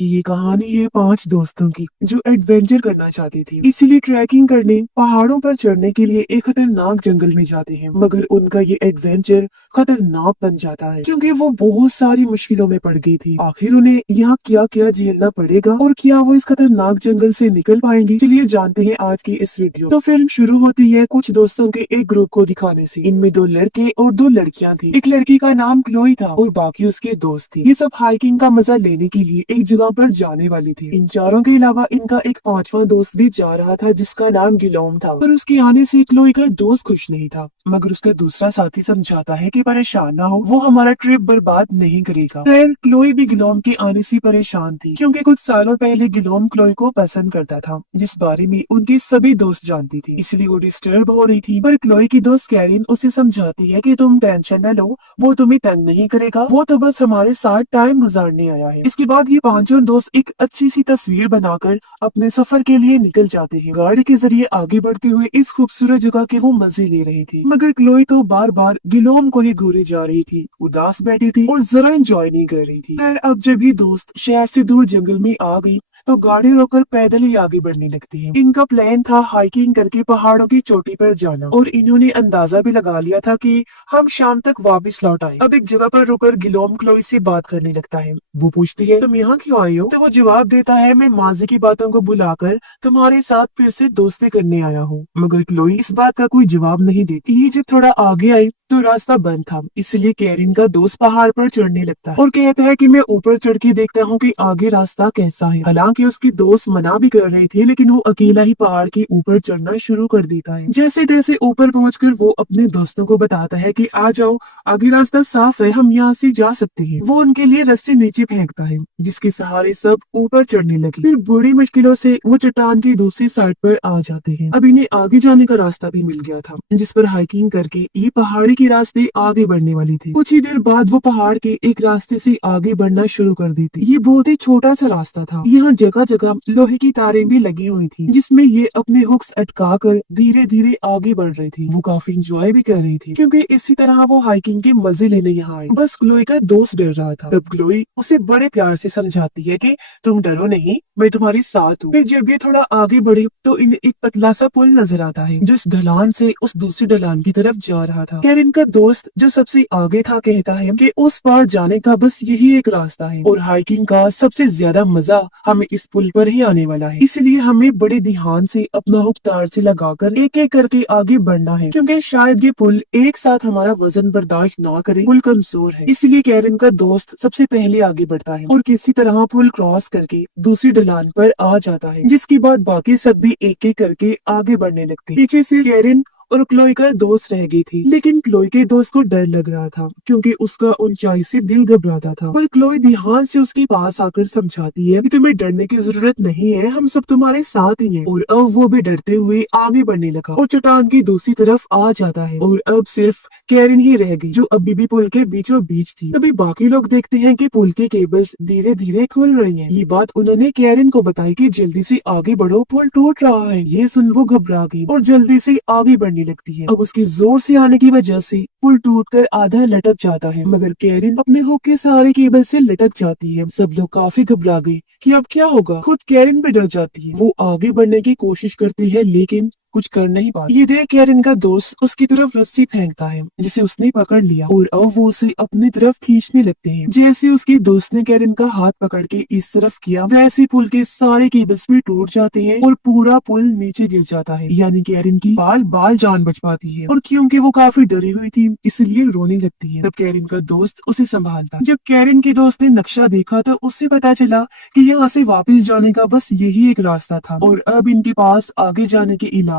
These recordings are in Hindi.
ये कहानी है 5 दोस्तों की जो एडवेंचर करना चाहती थी, इसीलिए ट्रैकिंग करने पहाड़ों पर चढ़ने के लिए एक खतरनाक जंगल में जाते हैं। मगर उनका ये एडवेंचर खतरनाक बन जाता है क्योंकि वो बहुत सारी मुश्किलों में पड़ गई थी। आखिर उन्हें यहाँ क्या क्या झेलना पड़ेगा और क्या वो इस खतरनाक जंगल से निकल पाएंगी, चलिए जानते हैं आज की इस वीडियो। तो फिल्म शुरू होती है कुछ दोस्तों के एक ग्रुप को दिखाने से। इनमें 2 लड़के और 2 लड़कियां थी। एक लड़की का नाम क्लोई था और बाकी उसके दोस्त थे। ये सब हाइकिंग का मजा लेने के लिए एक जगह पर जाने वाली थी। इन चारों के अलावा इनका एक 5वां दोस्त भी जा रहा था जिसका नाम गिलोम था। पर उसके आने से क्लोई का दोस्त खुश नहीं था। मगर उसका दूसरा साथी समझाता है कि परेशान ना हो, वो हमारा ट्रिप बर्बाद नहीं करेगा। खैर क्लोई भी गिलोम के आने से परेशान थी क्योंकि कुछ सालों पहले गिलोम क्लोई को पसंद करता था, जिस बारे में उनके सभी दोस्त जानती थी, इसलिए वो डिस्टर्ब हो रही थी। पर क्लोई की दोस्त कैरिन उसे समझाती है कि तुम टेंशन न लो, वो तुम्हें तंग नहीं करेगा, वो तो बस हमारे साथ टाइम गुजारने आया है। इसके बाद ये पांचों दोस्त एक अच्छी सी तस्वीर बनाकर अपने सफर के लिए निकल जाते हैं। गाड़ी के जरिए आगे बढ़ते हुए इस खूबसूरत जगह के वो मजे ले रही थी। मगर क्लोई तो बार बार गिलोम को ही घूरे जा रही थी, उदास बैठी थी और जरा एंजॉय नहीं कर रही थी। खैर अब जब ये दोस्त शहर से दूर जंगल में आ गई तो गाड़ी रोककर पैदल ही आगे बढ़ने लगती है। इनका प्लान था हाइकिंग करके पहाड़ों की चोटी पर जाना और इन्होंने अंदाजा भी लगा लिया था कि हम शाम तक वापस लौट आए। अब एक जगह पर रुककर गिलोम क्लोई से बात करने लगता है। वो पूछती है तुम यहाँ क्यों आई हो? तो वो जवाब देता है मैं माजी की बातों को भुलाकर तुम्हारे साथ फिर से दोस्ती करने आया हूँ। मगर क्लोई इस बात का कोई जवाब नहीं देती। ये जब थोड़ा आगे आई तो रास्ता बंद था, इसलिए कैरिन का दोस्त पहाड़ पर चढ़ने लगता है और कहता है कि मैं ऊपर चढ़ के देखता हूँ कि आगे रास्ता कैसा है। हालांकि उसकी दोस्त मना भी कर रहे थे, लेकिन वो अकेला ही पहाड़ के ऊपर चढ़ना शुरू कर देता है। जैसे तैसे ऊपर पहुंचकर वो अपने दोस्तों को बताता है कि आ जाओ, आगे रास्ता साफ है, हम यहाँ से जा सकते हैं। वो उनके लिए रस्सी नीचे फेंकता है जिसके सहारे सब ऊपर चढ़ने लगे। फिर बड़ी मुश्किलों से वो चट्टान की दूसरी साइड पर आ जाते हैं। अब इन्हें आगे जाने का रास्ता भी मिल गया था जिस पर हाइकिंग करके ये पहाड़ी के रास्ते आगे बढ़ने वाली थी। कुछ ही देर बाद वो पहाड़ के एक रास्ते से आगे बढ़ना शुरू कर दी थी। ये बहुत ही छोटा सा रास्ता था। यहाँ जगह जगह लोहे की तारें भी लगी हुई थी जिसमें ये अपने हुक्स अटका कर धीरे धीरे आगे बढ़ रही थी। वो काफी इंजॉय भी कर रही थी क्योंकि इसी तरह वो हाइकिंग के मजे लेने यहाँ आई। बस क्लोई का दोस्त डर रहा था। तब क्लोई उसे बड़े प्यार से समझाती है कि तुम डरो नहीं, मैं तुम्हारे साथ हूँ। फिर जब ये थोड़ा आगे बढ़े तो इन्हें एक पतला सा पुल नजर आता है जिस ढलान से उस दूसरी ढलान की तरफ जा रहा था। कैरिन का दोस्त जो सबसे आगे था कहता है कि उस पार जाने का बस यही एक रास्ता है और हाइकिंग का सबसे ज्यादा मजा हमें इस पुल पर ही आने वाला है, इसलिए हमें बड़े ध्यान से अपना हुक तार से लगाकर एक एक करके आगे बढ़ना है क्योंकि शायद ये पुल एक साथ हमारा वजन बर्दाश्त ना करे। पुल कमजोर है, इसलिए कैरिन का दोस्त सबसे पहले आगे बढ़ता है और किसी तरह पुल क्रॉस करके दूसरी ढलान पर आ जाता है, जिसके बाद बाकी सब भी एक एक करके आगे बढ़ने लगते हैं। पीछे से कैरिन और क्लोई का दोस्त रह गई थी, लेकिन क्लोई के दोस्त को डर लग रहा था क्योंकि उसका ऊंचाई से दिल घबराता था। पर क्लोई ध्यान से उसके पास आकर समझाती है कि तुम्हें डरने की जरूरत नहीं है, हम सब तुम्हारे साथ ही हैं। और अब वो भी डरते हुए आगे बढ़ने लगा और चट्टान की दूसरी तरफ आ जाता है और अब सिर्फ कैरिन ही रह गई जो अभी भी पुल के बीचों बीच थी। तभी बाकी लोग देखते हैं कि पुल के केबल्स धीरे धीरे खुल रही हैं। ये बात उन्होंने कैरिन को बताई कि जल्दी से आगे बढ़ो, पुल टूट रहा है। ये सुन वो घबरा गई और जल्दी से आगे बढ़ने लगती है। अब उसके जोर से आने की वजह से पुल टूटकर आधा लटक जाता है, मगर कैरिन अपने हुक के सहारे केबल से लटक जाती है। सब लोग काफी घबरा गए कि अब क्या होगा। खुद कैरिन भी डर जाती है। वो आगे बढ़ने की कोशिश करती है लेकिन कुछ कर नहीं पाती। ये देख कैरिन का दोस्त उसकी तरफ रस्सी फेंकता है जिसे उसने पकड़ लिया और अब वो उसे अपनी तरफ खींचने लगते हैं। जैसे उसके दोस्त ने कैरिन का हाथ पकड़ के इस तरफ किया, वैसे पुल के सारे केबल्स भी टूट जाते हैं और पूरा पुल नीचे गिर जाता है। यानी कैरिन की बाल बाल जान बच पाती है और क्योंकि वो काफी डरी हुई थी इसलिए रोने लगती है। तब कैरिन का दोस्त उसे संभालता। जब कैरिन के दोस्त ने नक्शा देखा तो उससे पता चला कि यहाँ से वापस जाने का बस यही एक रास्ता था और अब इनके पास आगे जाने के अलावा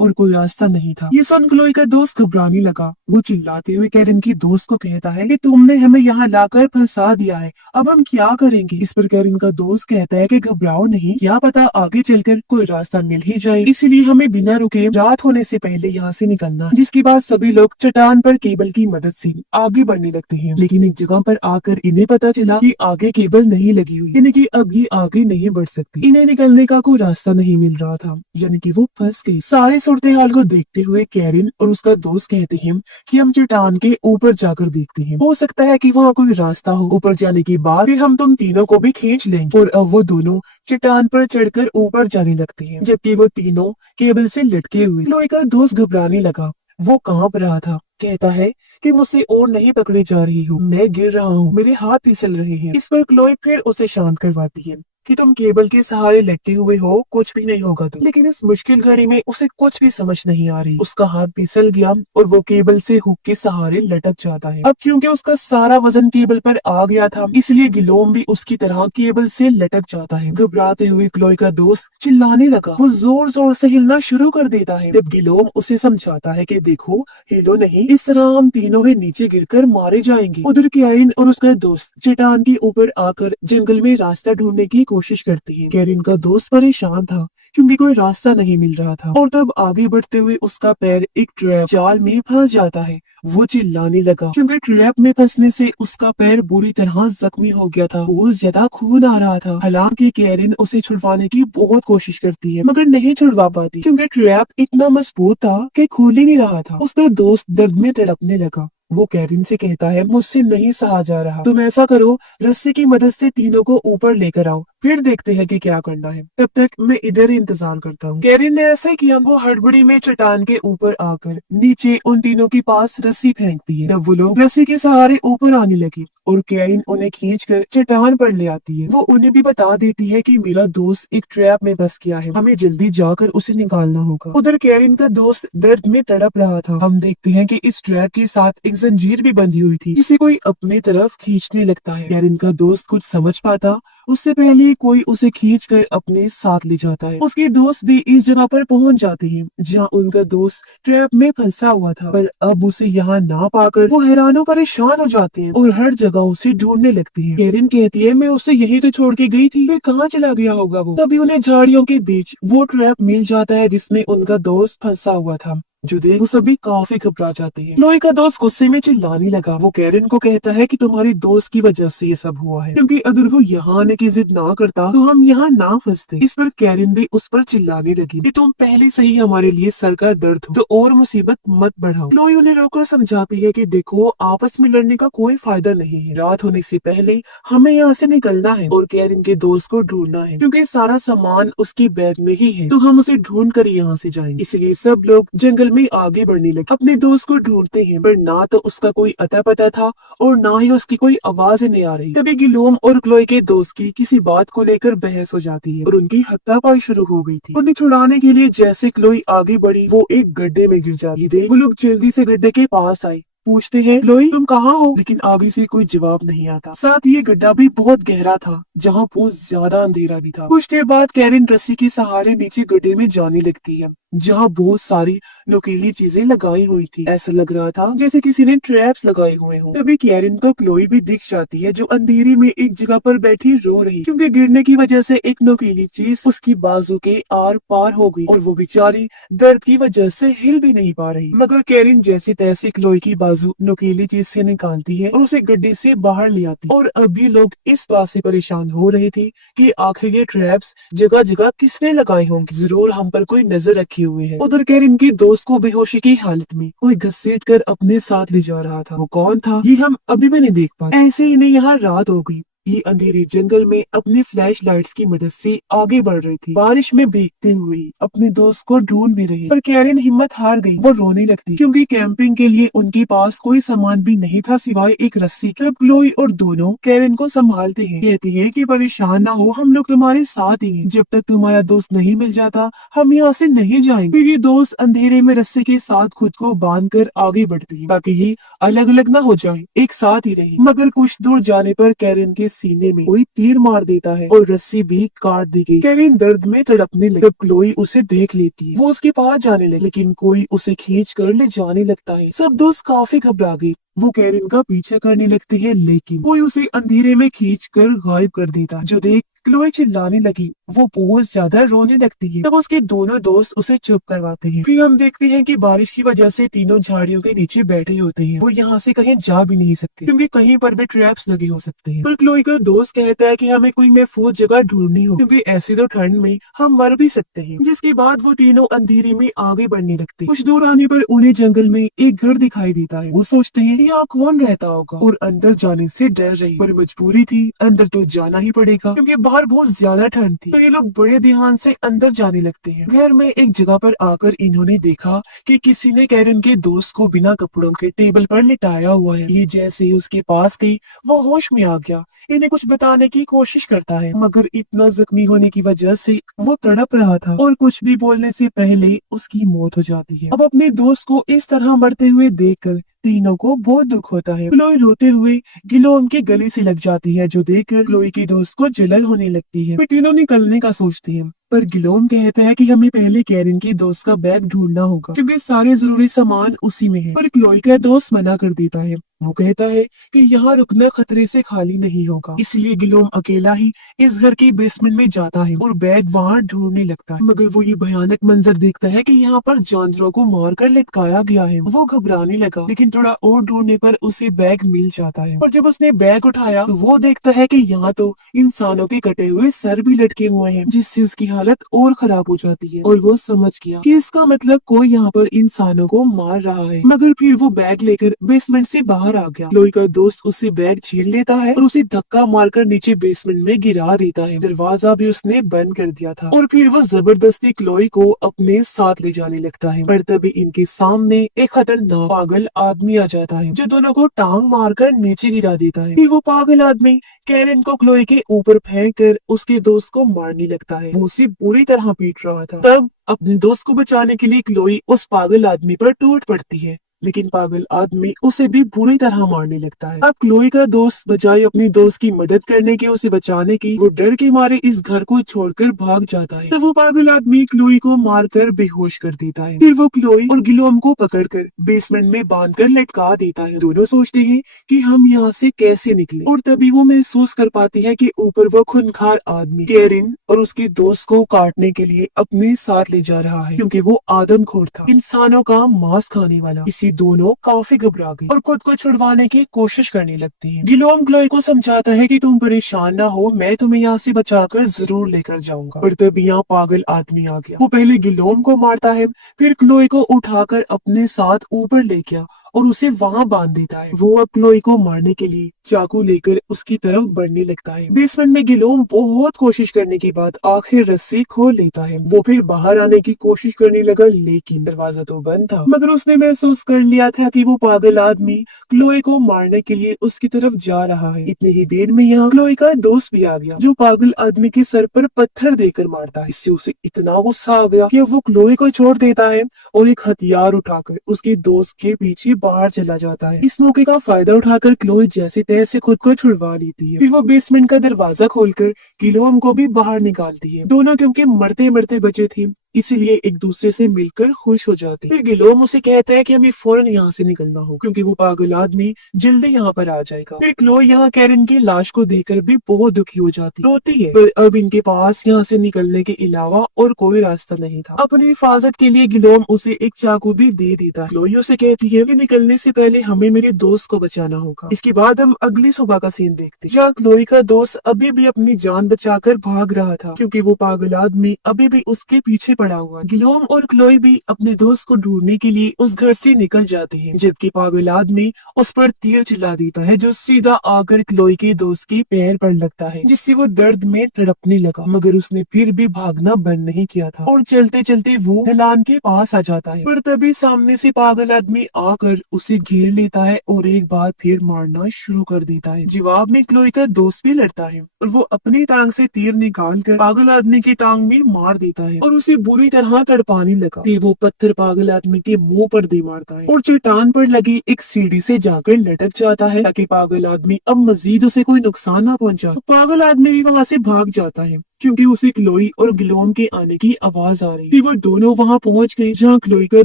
और कोई रास्ता नहीं था। ये सुन क्लोई का दोस्त घबराने लगा। वो चिल्लाते हुए कैरिन की दोस्त को कहता है कि तुमने हमें यहाँ लाकर फंसा दिया है, अब हम क्या करेंगे? इस पर कैरिन का दोस्त कहता है कि घबराओ नहीं, क्या पता आगे चलकर कोई रास्ता मिल ही जाए, इसलिए हमें बिना रुके रात होने से पहले यहाँ से निकलना। जिसके बाद सभी लोग चट्टान पर केबल की मदद से आगे बढ़ने लगते हैं, लेकिन एक जगह पर आकर इन्हें पता चला कि आगे केबल नहीं लगी हुई, यानी कि अब ये आगे नहीं बढ़ सकती। इन्हें निकलने का कोई रास्ता नहीं मिल रहा था, यानी कि वो फंस गई थी। सारे सूरत हाल को देखते हुए कैरिन और उसका दोस्त कहते हैं कि हम चट्टान के ऊपर जाकर देखते हैं, हो सकता है कि वहाँ कोई रास्ता हो। ऊपर जाने के बाद फिर हम तुम तीनों को भी खींच लेंगे। और अब वो दोनों चट्टान पर चढ़कर ऊपर जाने लगते हैं, जबकि वो तीनों केबल से लटके हुए। क्लोई का दोस्त घबराने लगा, वो कांप रहा था। कहता है कि मुझसे और नहीं पकड़ी जा रही हूँ, मैं गिर रहा हूँ, मेरे हाथ फिसल रहे हैं। इस पर क्लोई फिर उसे शांत करवाती है कि तुम केबल के सहारे लटके हुए हो, कुछ भी नहीं होगा तुम। लेकिन इस मुश्किल घड़ी में उसे कुछ भी समझ नहीं आ रही। उसका हाथ फिसल गया और वो केबल से हुक के सहारे लटक जाता है। अब क्योंकि उसका सारा वजन केबल पर आ गया था, इसलिए गिलोम भी उसकी तरह केबल से लटक जाता है। घबराते हुए क्लोई का दोस्त चिल्लाने लगा। वो जोर जोर से हिलना शुरू कर देता है। जब गिलोम उसे समझाता है कि देखो, हिलो नहीं, इस तरह हम तीनों ही नीचे गिरकर मारे जाएंगे। उधर कैरिन और उसका दोस्त चट्टान के ऊपर आकर जंगल में रास्ता ढूंढने की कोशिश करते हैं। कैरिन का दोस्त परेशान था क्योंकि कोई रास्ता नहीं मिल रहा था। और तब आगे बढ़ते हुए उसका पैर एक ट्रैप जाल में फंस जाता है। वो चिल्लाने लगा क्योंकि ट्रैप में फंसने से उसका पैर बुरी तरह जख्मी हो गया था। बहुत ज्यादा खून आ रहा था। हालांकि कैरिन उसे छुड़वाने की बहुत कोशिश करती है, मगर नहीं छुड़वा पाती क्योंकि ट्रैप इतना मजबूत था कि खुल ही नहीं रहा था। उसका दोस्त दर्द में तड़पने लगा। वो कैरिन से कहता है, मुझसे नहीं सहा जा रहा, तुम ऐसा करो, रस्सी की मदद से तीनों को ऊपर लेकर आओ, फिर देखते हैं कि क्या करना है। तब तक मैं इधर ही इंतजार करता हूँ। कैरिन ने ऐसे किया। वो हड़बड़ी में चट्टान के ऊपर आकर नीचे उन तीनों के पास रस्सी फेंकती है। तब वो लोग रस्सी के सहारे ऊपर आने लगे और कैरिन उन्हें खींचकर चट्टान पर ले आती है। वो उन्हें भी बता देती है कि मेरा दोस्त एक ट्रैप में फंस गया है, हमें जल्दी जाकर उसे निकालना होगा। उधर कैरिन का दोस्त दर्द में तड़प रहा था। हम देखते हैं कि इस ट्रैप के साथ एक जंजीर भी बंधी हुई थी, जिसे कोई अपने तरफ खींचने लगता है। कैरिन का दोस्त कुछ समझ पाता उससे पहले कोई उसे खींचकर अपने साथ ले जाता है। उसके दोस्त भी इस जगह पर पहुंच जाते हैं जहां उनका दोस्त ट्रैप में फंसा हुआ था। पर अब उसे यहाँ ना पाकर वो हैरानों परेशान हो जाते हैं और हर जगह उसे ढूंढने लगते हैं। कैरिन कहती है, मैं उसे यही तो छोड़ के गई थी, फिर कहाँ चला गया होगा वो। तभी उन्हें झाड़ियों के बीच वो ट्रैप मिल जाता है जिसमें उनका दोस्त फंसा हुआ था। जो देख वो सभी काफी घबरा जाते हैं। क्लोई का दोस्त गुस्से में चिल्लाने लगा। वो कैरिन को कहता है कि तुम्हारी दोस्त की वजह से ये सब हुआ है, क्योंकि अगर वो यहाँ आने की जिद ना करता तो हम यहाँ ना फंसते। इस पर कैरिन भी उस पर चिल्लाने लगी कि तुम पहले से ही हमारे लिए सर का दर्द हो, तो और मुसीबत मत बढ़ाओ। क्लोई उन्हें रोककर समझाती है कि देखो, आपस में लड़ने का कोई फायदा नहीं है, रात होने से पहले हमें यहाँ से निकलना है और कैरिन के दोस्त को ढूंढना है, क्योंकि सारा सामान उसकी बैग में ही है, तो हम उसे ढूंढ कर यहाँ से जाएंगे। इसलिए सब लोग जंगल में आगे बढ़ने लगे, अपने दोस्त को ढूंढते हैं, पर ना तो उसका कोई अता पता था और ना ही उसकी कोई आवाज नहीं आ रही। तभी गिलोम और क्लोई के दोस्त की किसी बात को लेकर बहस हो जाती है और उनकी हाथापाई शुरू हो गई थी। उन्हें छुड़ाने के लिए जैसे क्लोई आगे बढ़ी, वो एक गड्ढे में गिर जाती है। वो लोग जल्दी से गड्ढे के पास आए, पूछते हैं, क्लोई तुम कहाँ हो? लेकिन आगे से कोई जवाब नहीं आता। साथ ही ये गड्ढा भी बहुत गहरा था, जहाँ बहुत ज्यादा अंधेरा भी था। कुछ देर बाद कैरिन रस्सी के सहारे नीचे गड्ढे में जाने लगती है, जहाँ बहुत सारी नुकीली चीजें लगाई हुई थी। ऐसा लग रहा था जैसे किसी ने ट्रैप्स लगाए हुए हों। तभी कैरिन को क्लोई भी दिख जाती है, जो अंधेरे में एक जगह पर बैठी रो रही, क्योंकि गिरने की वजह से एक नुकीली चीज उसकी बाजू के आर पार हो गई और वो बेचारी दर्द की वजह से हिल भी नहीं पा रही। मगर कैरिन जैसे तैसे क्लोई की बाजू नुकीली चीज से निकालती है और उसे गड्ढे से बाहर ले आती। और अभी लोग इस बात से परेशान हो रहे थे कि आखिर ये ट्रैप्स जगह जगह किसने लगाए होंगे, जरूर हम पर कोई नजर रखी हुई है। उधर कैरिन के दोस्त को बेहोशी की हालत में कोई घसीट कर अपने साथ ले जा रहा था। वो कौन था ये हम अभी भी नहीं देख पाए। ऐसे ही नहीं, यहाँ रात हो गई। ये अंधेरे जंगल में अपनी फ्लैश लाइट्स की मदद से आगे बढ़ रही थी, बारिश में भीगते हुए अपने दोस्त को ढूंढ भी रही। पर कैरिन हिम्मत हार गई, वो रोने लगती क्योंकि कैंपिंग के लिए उनके पास कोई सामान भी नहीं था सिवाय एक रस्सी। तब क्लोई और दोनों कैरिन को संभालते हैं, कहती है कि परेशान ना हो, हम लोग तुम्हारे साथ ही हैं। जब तक तुम्हारा दोस्त नहीं मिल जाता हम यहाँ से नहीं जाएंगे। फिर ये दोस्त अंधेरे में रस्सी के साथ खुद को बांध कर आगे बढ़ती है ताकि ये अलग अलग ना हो जाए, एक साथ ही रहे। मगर कुछ दूर जाने पर कैरिन के सीने में कोई तीर मार देता है और रस्सी भी काट दी गई। कैरिन दर्द में तड़पने लगी। जब क्लोई उसे देख लेती है, वो उसके पास जाने लगी, लेकिन कोई उसे खींच कर ले जाने लगता है। सब दोस्त काफी घबरा गए। वो कैरिन का पीछा करने लगती है, लेकिन कोई उसे अंधेरे में खींचकर गायब कर देता, जो देख क्लोई चिल्लाने लगी। वो बहुत ज्यादा रोने लगती है। तब उसके दोनों दोस्त उसे चुप करवाते हैं। फिर हम देखते हैं कि बारिश की वजह से तीनों झाड़ियों के नीचे बैठे होते हैं। वो यहाँ से कहीं जा भी नहीं सकते क्योंकि कहीं पर भी ट्रैप्स लगे हो सकते हैं। पर क्लोई का दोस्त कहता है कि हमें कोई महफूज जगह ढूंढनी हो, क्योंकि ऐसी तो ठंड में हम मर भी सकते हैं। जिसके बाद वो तीनों अंधेरे में आगे बढ़ने लगते। कुछ दूर आने पर उन्हें जंगल में एक घर दिखाई देता है। वो सोचते हैं यहाँ कौन रहता होगा और अंदर जाने से डर रही, पर मजबूरी थी, अंदर तो जाना ही पड़ेगा क्योंकि बाहर बहुत ज्यादा ठंड थी। तो ये लोग बड़े ध्यान से अंदर जाने लगते हैं। घर में एक जगह पर आकर इन्होंने देखा कि किसी ने कैरन के दोस्त को बिना कपड़ों के टेबल पर लिटाया हुआ है। ये जैसे ही उसके पास गई, वो होश में आ गया। इन्हें कुछ बताने की कोशिश करता है, मगर इतना जख्मी होने की वजह से वो तड़प रहा था और कुछ भी बोलने से पहले उसकी मौत हो जाती है। अब अपने दोस्त को इस तरह मरते हुए देखकर तीनों को बहुत दुख होता है। क्लोई रोते हुए गिलोम के गले से लग जाती है, जो देखकर क्लोई के दोस्त को जलन होने लगती है। फिर तीनों निकलने का सोचती है, पर गिलोम कहता है कि हमें पहले कैरन के दोस्त का बैग ढूंढना होगा क्योंकि सारे जरूरी सामान उसी में है। पर क्लोई का दोस्त मना कर देता है। वो कहता है कि यहाँ रुकना खतरे से खाली नहीं होगा, इसलिए गिलोम अकेला ही इस घर के बेसमेंट में जाता है और बैग वहाँ ढूंढने लगता है। मगर वो ये भयानक मंजर देखता है कि यहाँ पर जानवरों को मारकर लटकाया गया है। वो घबराने लगा, लेकिन थोड़ा और ढूंढने पर उसे बैग मिल जाता है। और जब उसने बैग उठाया तो वो देखता है कि यहाँ तो इंसानों के कटे हुए सर भी लटके हुए हैं, जिससे उसकी हालत और खराब हो जाती है। और वो समझ गया कि इसका मतलब कोई यहाँ पर इंसानों को मार रहा है। मगर फिर वो बैग लेकर बेसमेंट से बाहर आ गया। क्लोई का दोस्त उससे बैग छीन लेता है और उसे धक्का मारकर नीचे बेसमेंट में गिरा देता है। दरवाजा भी उसने बंद कर दिया था और फिर वो जबरदस्ती क्लोई को अपने साथ ले जाने लगता है। पर तभी इनके सामने एक खतरनाक पागल आदमी आ जाता है, जो दोनों को टांग मारकर नीचे गिरा देता है। फिर वो पागल आदमी कैरन को क्लोई के ऊपर फेंक कर उसके दोस्त को मारने लगता है। वो उसे बुरी तरह पीट रहा था। तब अपने दोस्त को बचाने के लिए क्लोई उस पागल आदमी पर टूट पड़ती है, लेकिन पागल आदमी उसे भी बुरी तरह मारने लगता है। अब क्लोई का दोस्त बजाय अपनी दोस्त की मदद करने की, उसे बचाने की, वो डर के मारे इस घर को छोड़कर भाग जाता है। तो वो पागल आदमी क्लोई को मारकर बेहोश कर देता है। फिर वो क्लोई और गिलोम को पकड़कर बेसमेंट में बांधकर लटका देता है। दोनों सोचते हैं कि हम यहाँ से कैसे निकले, और तभी वो महसूस कर पाती है कि ऊपर वो खूंखार आदमी कैरिन और उसके दोस्त को काटने के लिए अपने साथ ले जा रहा है, क्योंकि वो आदमखोर था, इंसानों का मांस खाने वाला। दोनों काफी घबरा गए और खुद को छुड़वाने की कोशिश करने लगती हैं। गिलोम क्लोई को समझाता है कि तुम परेशान ना हो, मैं तुम्हें यहाँ से बचाकर जरूर लेकर जाऊंगा। पर तभी यहाँ पागल आदमी आ गया। वो पहले गिलोम को मारता है, फिर क्लोई को उठाकर अपने साथ ऊपर ले गया और उसे वहाँ बांध देता है। वो अब क्लोई को मारने के लिए चाकू लेकर उसकी तरफ बढ़ने लगता है। बेसमेंट में गिलोम बहुत कोशिश करने के बाद आखिर रस्सी खोल लेता है। वो फिर बाहर आने की कोशिश करने लगा, लेकिन दरवाजा तो बंद था। मगर उसने महसूस कर लिया था कि वो पागल आदमी क्लोई को मारने के लिए उसकी तरफ जा रहा है। इतनी ही देर में यहाँ क्लोई का दोस्त भी आ गया, जो पागल आदमी के सर पर पत्थर देकर मारता है। इससे उसे इतना गुस्सा आ गया कि वो क्लोई को छोड़ देता है और एक हथियार उठाकर उसके दोस्त के पीछे बाहर चला जाता है। इस मौके का फायदा उठाकर क्लोई जैसे तैसे खुद को छुड़वा लेती है। फिर वो बेसमेंट का दरवाजा खोलकर गिलोम को भी बाहर निकालती है। दोनों क्योंकि मरते मरते बचे थे, इसीलिए एक दूसरे से मिलकर खुश हो जाते हैं। फिर गिलोम उसे कहता है कि हमें फौरन यहाँ से निकलना हो, क्योंकि वो पागल आदमी जल्दी यहाँ पर आ जाएगा। फिर क्लोई यहाँ कैरन की लाश को देखकर भी बहुत दुखी हो जाती, रोती है। पर अब इनके पास यहाँ से निकलने के अलावा और कोई रास्ता नहीं था। अपनी हिफाजत के लिए गिलोम उसे एक चाकू भी दे देता है। क्लोई उसे कहती है कि निकलने से पहले हमें मेरे दोस्त को बचाना होगा। इसके बाद हम अगली सुबह का सीन देखते हैं, जहाँ क्लोई का दोस्त अभी भी अपनी जान बचाकर भाग रहा था, क्योंकि वो पागल आदमी अभी भी उसके पीछे पड़ा हुआ। गिलोम और क्लोई भी अपने दोस्त को ढूंढने के लिए उस घर से निकल जाते हैं, जबकि पागल आदमी उस पर तीर चला देता है, जो सीधा आकर क्लोई के दोस्त के पैर पर लगता है, जिससे वो दर्द में तड़पने लगा। मगर उसने फिर भी भागना बंद नहीं किया था और चलते चलते वो ढलान के पास आ जाता है। पर तभी सामने से पागल आदमी आकर उसे घेर लेता है और एक बार फिर मारना शुरू कर देता है। जवाब में क्लोई का दोस्त भी लड़ता है और वो अपनी टांग से तीर निकाल कर पागल आदमी की टांग में मार देता है और उसे बुरी तरह तड़पाने लगा। फिर वो पत्थर पागल आदमी के मुंह पर दे मारता है और चट्टान पर लगी एक सीढ़ी से जाकर लटक जाता है, ताकि पागल आदमी अब मजीद उसे कोई नुकसान ना पहुंचा। तो पागल आदमी भी वहाँ से भाग जाता है क्योंकि उसे क्लोई और गिलोम के आने की आवाज आ रही। फिर वो दोनों वहाँ पहुँच गए जहाँ क्लोई का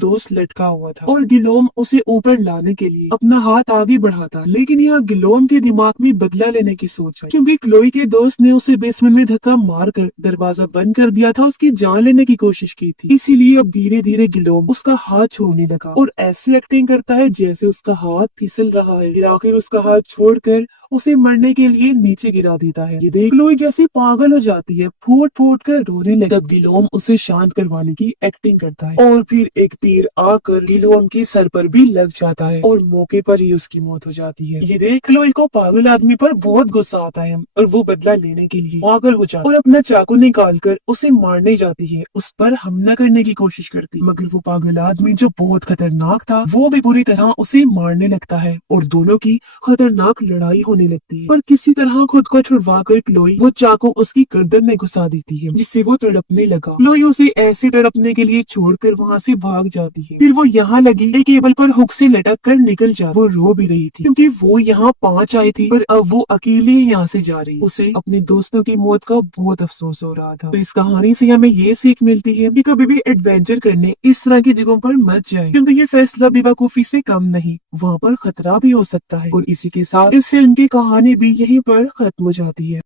दोस्त लटका हुआ था और गिलोम उसे ऊपर लाने के लिए अपना हाथ आगे बढ़ाता, लेकिन यहाँ गिलोम के दिमाग में बदला लेने की सोच आई, क्योंकि क्लोई के दोस्त ने उसे बेसमेंट में धक्का मारकर दरवाजा बंद कर दिया था, उसकी जान लेने की कोशिश की थी। इसीलिए अब धीरे धीरे गिलोम उसका हाथ छोड़ने लगा और ऐसी एक्टिंग करता है जैसे उसका हाथ फिसल रहा है। फिर आखिर उसका हाथ छोड़कर उसे मरने के लिए नीचे गिरा देता है। ये देख क्लोई जैसी पागल हो जाती है, फूट फूट कर रोने लगती है। तब गिलोम उसे शांत करवाने की एक्टिंग करता है और फिर एक तीर आकर गिलोम के सर पर भी लग जाता है और मौके पर ही उसकी मौत हो जाती है। ये देख क्लोई को पागल आदमी पर बहुत गुस्सा आता है और वो बदला लेने के लिए पागल हो जाता है और अपना चाकू निकालकर उसे मारने जाती है, उस पर हमला करने की कोशिश करती है, मगर वो पागल आदमी जो बहुत खतरनाक था वो भी बुरी तरह उसे मारने लगता है और दोनों की खतरनाक लड़ाई होने लगती है। पर किसी तरह खुद को छुड़वा कर क्लोई वो चाकू उसकी गर्दन में घुसा देती है, जिससे वो तड़पने लगा। क्लोई उसे ऐसे तड़पने के लिए छोड़कर वहाँ से भाग जाती है। फिर वो यहाँ लगी एक केबल पर हुक से लटक कर निकल जा। वो रो भी रही थी क्योंकि वो यहाँ 5 आई थी पर अब वो अकेले यहाँ से जा रही। उसे अपने दोस्तों की मौत का बहुत अफसोस हो रहा था। तो इस कहानी से हमें ये सीख मिलती है कि कभी भी एडवेंचर करने इस तरह की जगहों पर मत जाए, क्योंकि ये फैसला बेवकूफी से कम नहीं, वहाँ पर खतरा भी हो सकता है। और इसी के साथ इस फिल्म की कहानी भी यहीं पर खत्म हो जाती है।